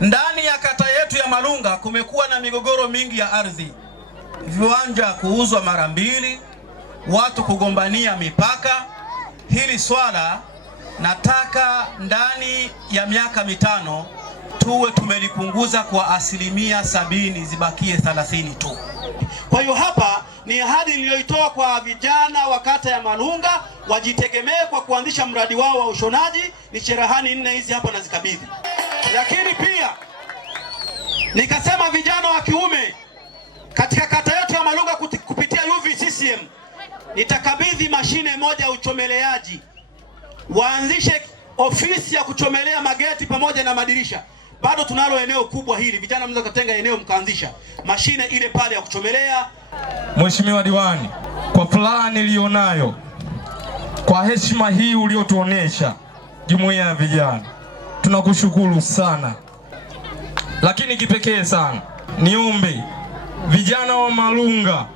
Ndani ya kata yetu ya Malunga kumekuwa na migogoro mingi ya ardhi, viwanja kuuzwa mara mbili, watu kugombania mipaka. Hili swala nataka ndani ya miaka mitano tuwe tumelipunguza kwa 70%, zibakie 30 tu. Kwa hiyo hapa ni ahadi niliyoitoa kwa vijana wa kata ya Malunga wajitegemee kwa kuanzisha mradi wao wa ushonaji. Ni cherehani 4 hizi hapa nazikabidhi. Lakini pia nikasema vijana wa kiume katika kata yetu ya Malunga kupitia UVCCM nitakabidhi mashine moja ya uchomeleaji, waanzishe ofisi ya kuchomelea mageti pamoja na madirisha. Bado tunalo eneo kubwa hili, vijana mnaweza kutenga eneo mkaanzisha mashine ile pale ya kuchomelea. Mheshimiwa Diwani, kwa plani ilionayo, kwa heshima hii uliotuonesha jumuiya ya vijana, tunakushukuru sana. Lakini kipekee sana niombe vijana wa Malunga,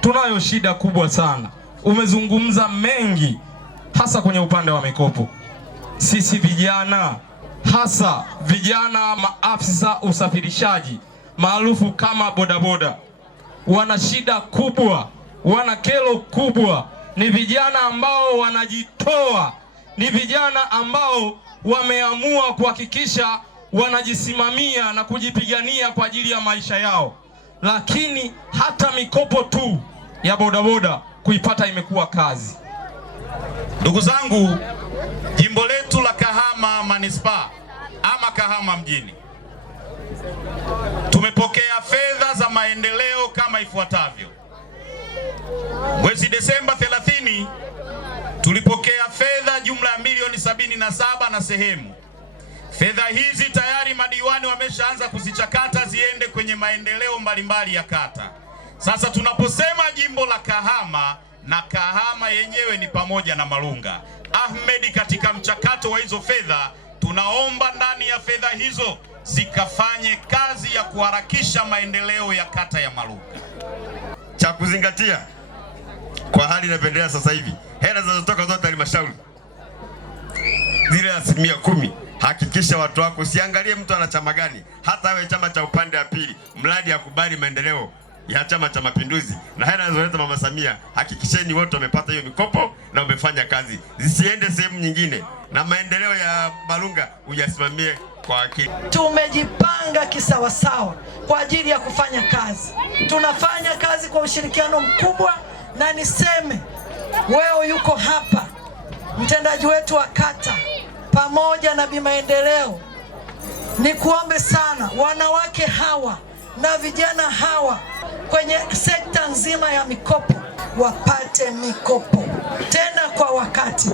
tunayo shida kubwa sana. Umezungumza mengi hasa kwenye upande wa mikopo. Sisi vijana, hasa vijana maafisa usafirishaji maarufu kama bodaboda, wana shida kubwa, wana kero kubwa. Ni vijana ambao wanajitoa, ni vijana ambao wameamua kuhakikisha wanajisimamia na kujipigania kwa ajili ya maisha yao, lakini hata mikopo tu ya bodaboda kuipata imekuwa kazi. Ndugu zangu, jimbo letu la Kahama Manispaa ama Kahama mjini tumepokea fedha za maendeleo kama ifuatavyo. Mwezi Desemba 30 tulipokea fedha jumla ya milioni 77 na sehemu. Fedha hizi tayari madiwani wameshaanza kuzichakata ziende kwenye maendeleo mbalimbali ya kata. Sasa tunaposema jimbo la Kahama, na Kahama yenyewe ni pamoja na Malunga. Ahmed, katika mchakato wa hizo fedha tunaomba ndani ya fedha hizo zikafanye kazi ya kuharakisha maendeleo ya kata ya Malunga. Cha kuzingatia kwa hali inapendelea sasa hivi, hela zinazotoka zote halmashauri zile 10%, hakikisha watu wako, usiangalie mtu ana chama gani, hata awe chama cha upande wa pili, mradi akubali maendeleo ya Chama cha Mapinduzi na hela zinazoleta Mama Samia, hakikisheni wote wamepata hiyo mikopo na wamefanya kazi, zisiende sehemu nyingine, na maendeleo ya Malunga uyasimamie kwa akili. Tumejipanga kisawasawa kwa ajili ya kufanya kazi. Tunafanya kazi kwa ushirikiano mkubwa, na niseme wewe yuko hapa, mtendaji wetu wa kata pamoja na bimaendeleo, nikuombe sana wanawake hawa na vijana hawa kwenye sekta nzima ya mikopo wapate mikopo tena kwa wakati.